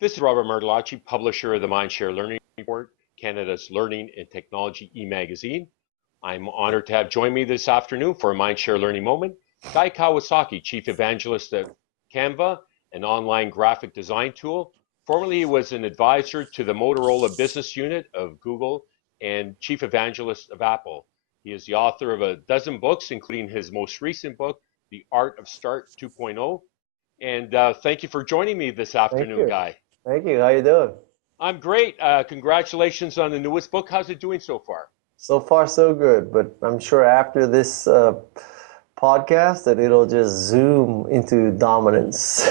This is Robert Martellacci, publisher of the MindShare Learning Report, Canada's learning and technology e-magazine. I'm honored to have joined me this afternoon for a MindShare Learning Moment, Guy Kawasaki, Chief Evangelist at Canva, an online graphic design tool. Formerly, he was an advisor to the Motorola business unit of Google and Chief Evangelist of Apple. He is the author of a dozen books, including his most recent book, The Art of Start 2.0. And thank you for joining me this Thank afternoon, you. Guy. Thank you. How you doing? I'm great. Congratulations on the newest book. How's it doing so far? So far, so good. But I'm sure after this podcast that it'll just zoom into dominance.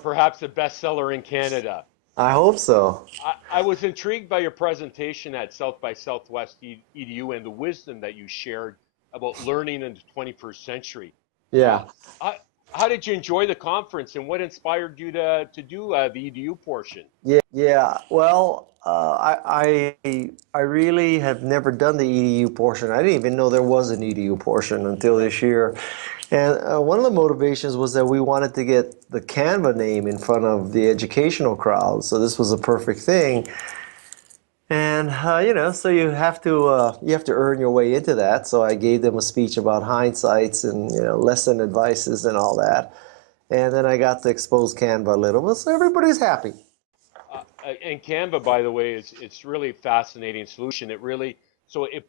Perhaps a bestseller in Canada. I hope so. I was intrigued by your presentation at South by Southwest EDU and the wisdom that you shared about learning in the 21st century. Yeah. How did you enjoy the conference, and what inspired you to do the EDU portion? Yeah. Well, I really have never done the EDU portion. I didn't even know there was an EDU portion until this year. And one of the motivations was that we wanted to get the Canva name in front of the educational crowd. So this was a perfect thing. And so you have to earn your way into that. So I gave them a speech about hindsights and lesson advices and all that. And then I got to expose Canva a little bit, so everybody's happy. And Canva, by the way, it's really a fascinating solution. It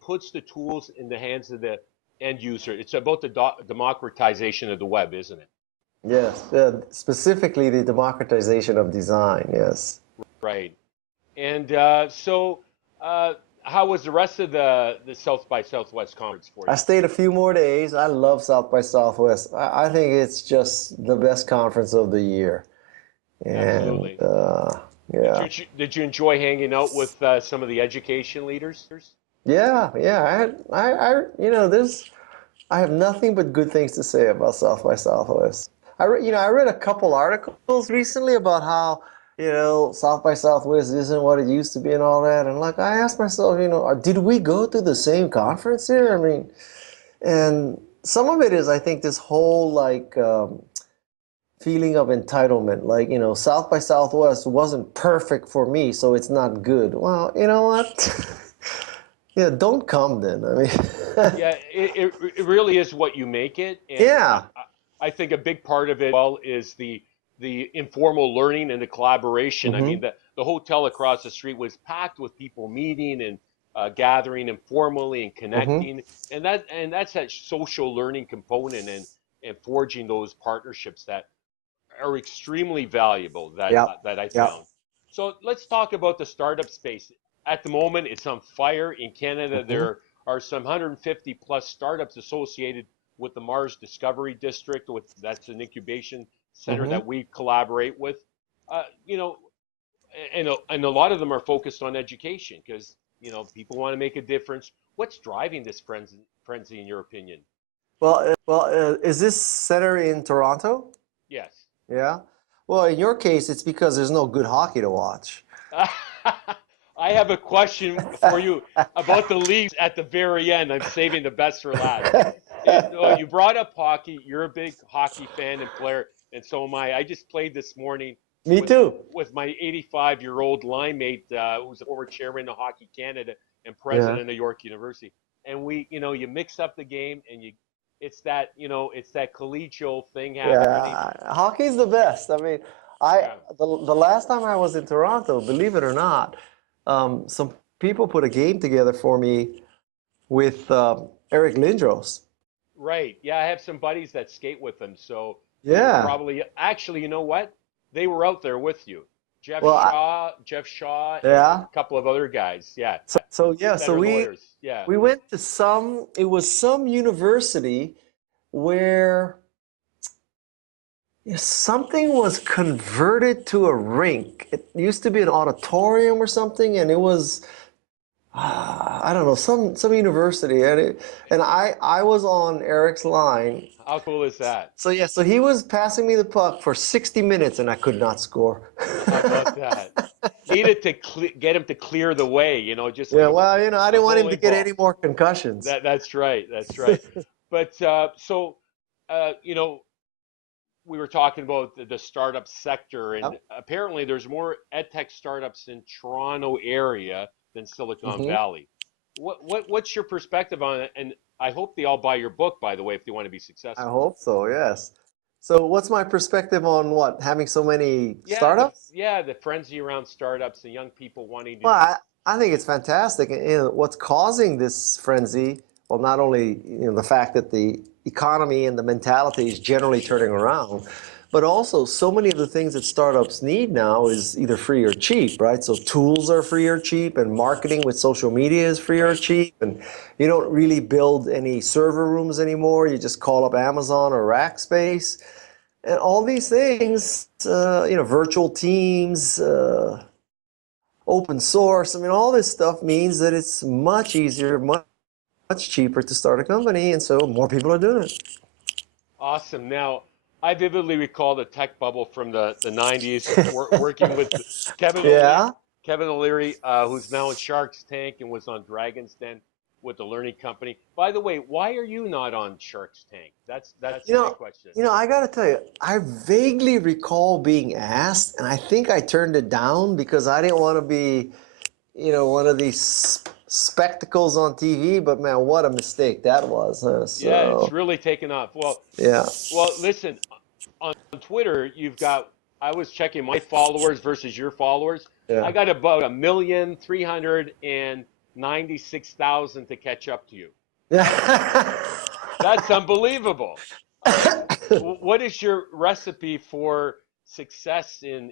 puts the tools in the hands of the end user. It's about the democratization of the web, isn't it? Yes, specifically the democratization of design. Yes. Right. And how was the rest of the South by Southwest conference for you? I stayed a few more days. I love South by Southwest. I think it's just the best conference of the year. And, Absolutely. Yeah. Did you enjoy hanging out with some of the education leaders? Yeah. I have nothing but good things to say about South by Southwest. I read a couple articles recently about how South by Southwest isn't what it used to be and all that. And like, I asked myself, did we go to the same conference here? I mean, and some of it is, I think, this whole feeling of entitlement. Like, South by Southwest wasn't perfect for me, so it's not good. Well, you know what? Yeah, don't come then. I mean, yeah, it really is what you make it. And yeah. I think a big part of it is the informal learning and the collaboration. I mean, the hotel across the street was packed with people meeting and gathering informally and connecting, and that's that social learning component and forging those partnerships that are extremely valuable that I found. So let's talk about the startup space. At the moment, it's on fire in Canada. There are some 150 plus startups associated with the Mars Discovery District. That's an incubation center that we collaborate with. And a lot of them are focused on education because people want to make a difference. What's driving this frenzy, in your opinion? Well, is this center in Toronto? Yes. Yeah. Well, in your case, it's because there's no good hockey to watch. I have a question for you about the leagues at the very end. I'm saving the best for last. You brought up hockey. You're a big hockey fan and player, and so am I. I just played this morning. Me too. With my 85-year-old line mate, who's the former chairman of Hockey Canada and president of York University. And you mix up the game, and it's that collegial thing happening. Yeah, hockey's the best. I mean, the last time I was in Toronto, believe it or not, some people put a game together for me with Eric Lindros. Right. Yeah, I have some buddies that skate with them. So yeah, probably actually, you know what? They were out there with you. Jeff Shaw, and a couple of other guys. Yeah. So we went to it was some university where something was converted to a rink. It used to be an auditorium or something, and it was I don't know, some university, and I was on Eric's line. How cool is that? So so he was passing me the puck for 60 minutes, and I could not score. How about that? Needed to get him to clear the way, just well, I didn't want him to get any more concussions. That's right. But we were talking about the startup sector, and Yep. apparently there's more edtech startups in Toronto area than Silicon Hmm. Valley. What's your perspective on it? And I hope they all buy your book, by the way, if they want to be I successful. hope so, yes. So what's my perspective on what? Having so many Yeah, startups? the frenzy around startups and young people wanting to. Well, I think it's fantastic. And, what's causing this frenzy, well, not only the fact that the economy and the mentality is generally turning around, but also so many of the things that startups need now is either free or cheap, right? So tools are free or cheap, and marketing with social media is free or Right. cheap, and you don't really build any server rooms anymore. You just call up Amazon or Rackspace, and all these things, virtual teams. Open source. I mean, all this stuff means that it's much easier, much cheaper to start a company, and so more people are doing it. Awesome. Now, I vividly recall the tech bubble from the 90s, working with Kevin O'Leary, Yeah. Kevin O'Leary, who's now in Shark's Tank and was on Dragon's Den with the learning company. By the way, why are you not on Shark's Tank? That's You my know, question. I got to tell you, I vaguely recall being asked, and I think I turned it down because I didn't want to be, one of these spectacles on TV. But man, what a mistake that was. Yeah, it's So, really taken off. yeah, Listen, on Twitter, I was checking my followers versus your followers. I yeah. got about 1,396,000 to catch up to you. Yeah. That's unbelievable. What is your recipe for success in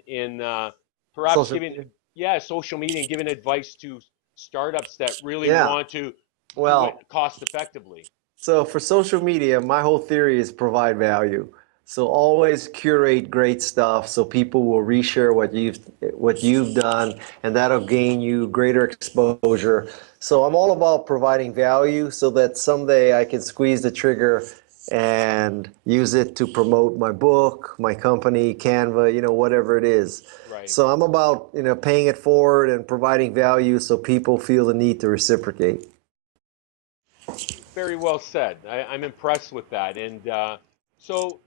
perhaps Social giving, media. yeah, social media and giving advice to startups that really Yeah. want to do it Well, cost effectively? so for social media, my whole theory is provide value. So always curate great stuff so people will reshare what you've done, and that'll gain you greater exposure. So I'm all about providing value so that someday I can squeeze the trigger and use it to promote my book, my company, Canva, whatever it is. Right. So I'm about, paying it forward and providing value so people feel the need to reciprocate. Very well said. I'm impressed with that. And so,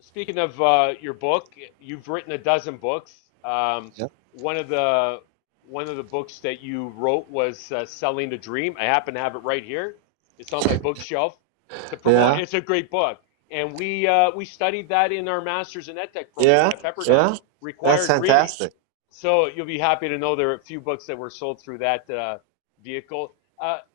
speaking of your book, you've written a dozen books. Yeah. One of the one of the books that you wrote was "Selling the Dream." I happen to have it right here. It's on my bookshelf to promote. Yeah. It's a great book, and we studied that in our Masters in EdTech program Yeah, at Pepperdine, yeah, that's required reading. fantastic. So you'll be happy to know there are a few books that were sold through that vehicle.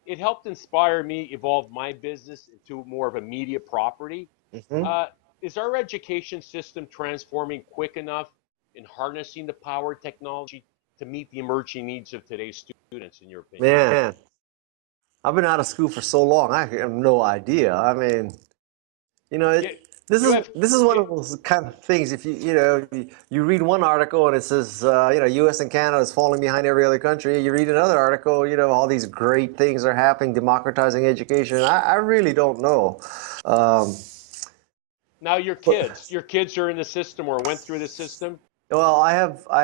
It helped inspire me, evolve my business into more of a media property. Hmm. Uh, is our education system transforming quick enough in harnessing the power of technology to meet the emerging needs of today's students, in your opinion? Man, I've been out of school for so long, I have no idea. I mean, you know, Yeah, it, this you is have. this is one Yeah, of those kind of things. If you read one article and it says, U.S. and Canada is falling behind every other country. You read another article, all these great things are happening, democratizing education. I really don't know. Um, now but your kids are in the system or went through the system. Well, I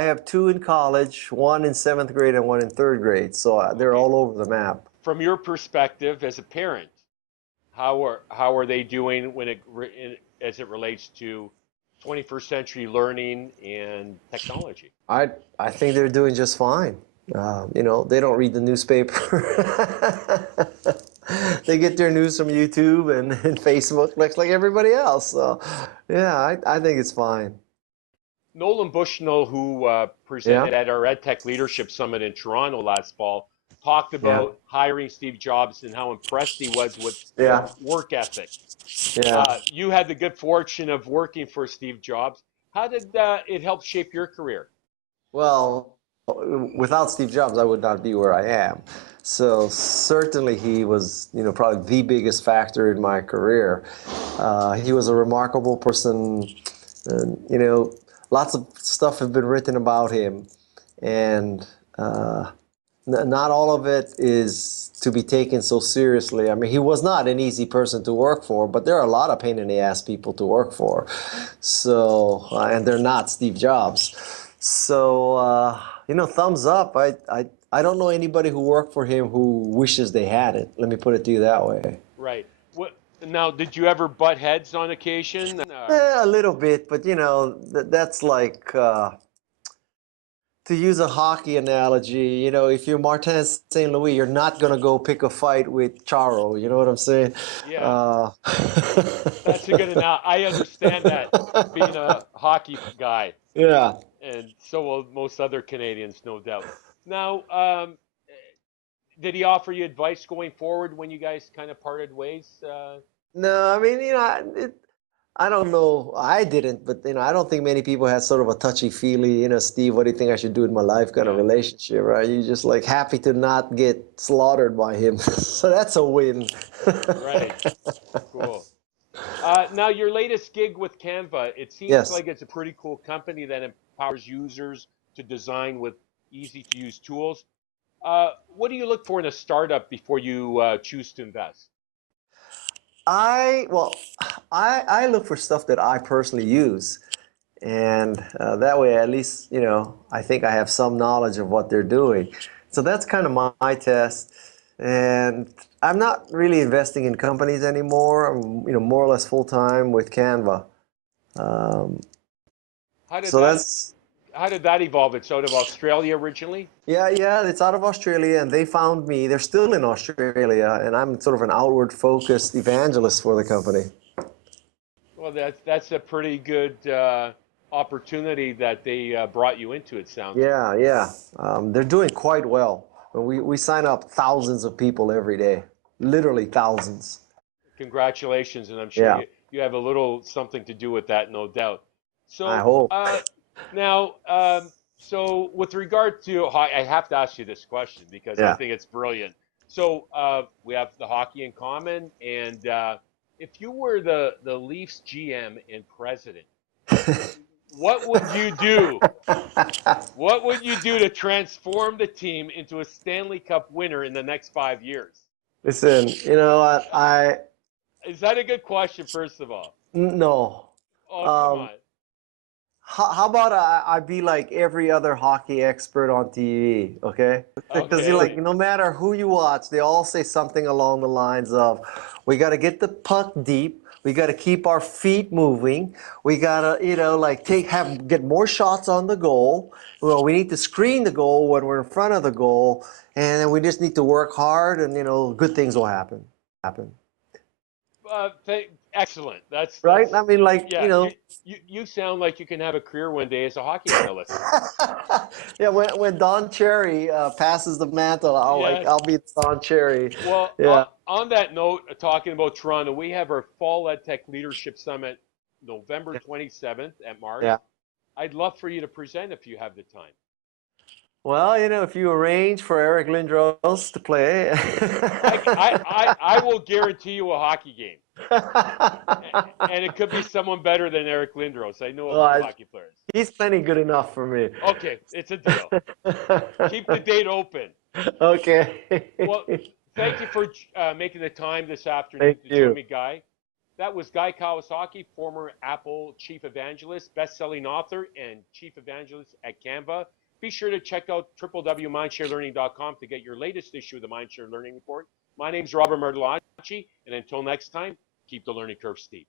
have two in college, one in seventh grade and one in third grade, so they're Okay, all over the map. from your perspective as a parent, how are they doing as it relates to 21st century learning and technology? I think they're doing just fine. They don't read the newspaper. They get their news from YouTube and Facebook, like everybody else. So, yeah, I think it's fine. Nolan Bushnell, who Yeah, presented at our EdTech Leadership Summit in Toronto last fall, talked yeah, about hiring Steve Jobs and how impressed he was with his yeah, work ethic. yeah. You had the good fortune of working for Steve Jobs. How did it help shape your career? Well, without Steve Jobs, I would not be where I am. So certainly he was, probably the biggest factor in my career. He was a remarkable person, and lots of stuff have been written about him, and not all of it is to be taken so seriously. I mean, he was not an easy person to work for, but there are a lot of pain in the ass people to work for. So, and they're not Steve Jobs. So, thumbs up. I don't know anybody who worked for him who wishes they had it. Let me put it to you that way. Right. Now, did you ever butt heads on occasion? A little bit, but you know, that's like to use a hockey analogy, you know, if you're Martin St. Louis, you're not gonna go pick a fight with Charo. You know what I'm saying? Yeah, Uh, that's a good analogy. I understand that being a hockey guy, yeah. and so will most other Canadians, no doubt. Now, did he offer you advice going forward when you guys kind of parted ways? No, I mean, you know, I don't know. I didn't, but you know, I don't think many people had sort of a touchy-feely, you know, Steve, what do you think I should do in my life kind of Yeah, relationship, right? You just like happy to not get slaughtered by him. So that's a win. right. Cool. Now, your latest gig with Canva, it seems Yes. like it's a pretty cool company that empowers users to design with easy to use tools. What do you look for in a startup before you choose to invest? Well, I look for stuff that I personally use. And that way, at least, you know, I think I have some knowledge of what they're doing. So that's kind of my test. And I'm not really investing in companies anymore. I'm, you know, more or less full time with Canva. Um, How did so that that's, how did that evolve? It's out of Australia originally? yeah, it's out of Australia and they found me. They're still in Australia and I'm sort of an outward focused evangelist for the company. Well, that's a pretty good opportunity that they brought you into. It sounds like. Yeah. They're doing quite well. We sign up thousands of people every day, literally thousands. Congratulations, and I'm sure Yeah, you have a little something to do with that, no doubt. I So hope. now, so with regard to I have to ask you this question because I Yeah. think it's brilliant. So we have the hockey in common, and if you were the Leafs GM and president, what would you do? What would you do to transform the team into a Stanley Cup winner in the next 5 years? Listen, you know what? Is that a good question, first of all? No. Oh, come Um, on. how about I be like every other hockey expert on TV, okay? Because you like, Okay. no matter who you watch, they all say something along the lines of, we got to get the puck deep. We got to keep our feet moving. We got to, you know, like get more shots on the goal. Well, we need to screen the goal when we're in front of the goal, and then we just need to work hard, and you know, good things will happen. Excellent. Right? That's I mean, like, you yeah. know, You sound like you can have a career one day as a hockey analyst. yeah. When Don Cherry passes the mantle, Yes. I'll be Don Cherry. Well, Yeah, on that note, talking about Toronto, we have our Fall EdTech Leadership Summit, November 27th at Mars. yeah. I'd love for you to present if you have the time. Well, you know, if you arrange for Eric Lindros to play. I will guarantee you a hockey game. And it could be someone better than Eric Lindros. I know a few Well, hockey players. he's plenty good enough for me. Okay, it's a deal. Keep the date open. Okay. Well, thank you for making the time this afternoon Thank to join you. me, Guy. That was Guy Kawasaki, former Apple Chief Evangelist, best-selling author, and Chief Evangelist at Canva. Be sure to check out www.mindsharelearning.com to get your latest issue of the Mindshare Learning Report. My name is Robert Martellacci, and until next time, keep the learning curve steep.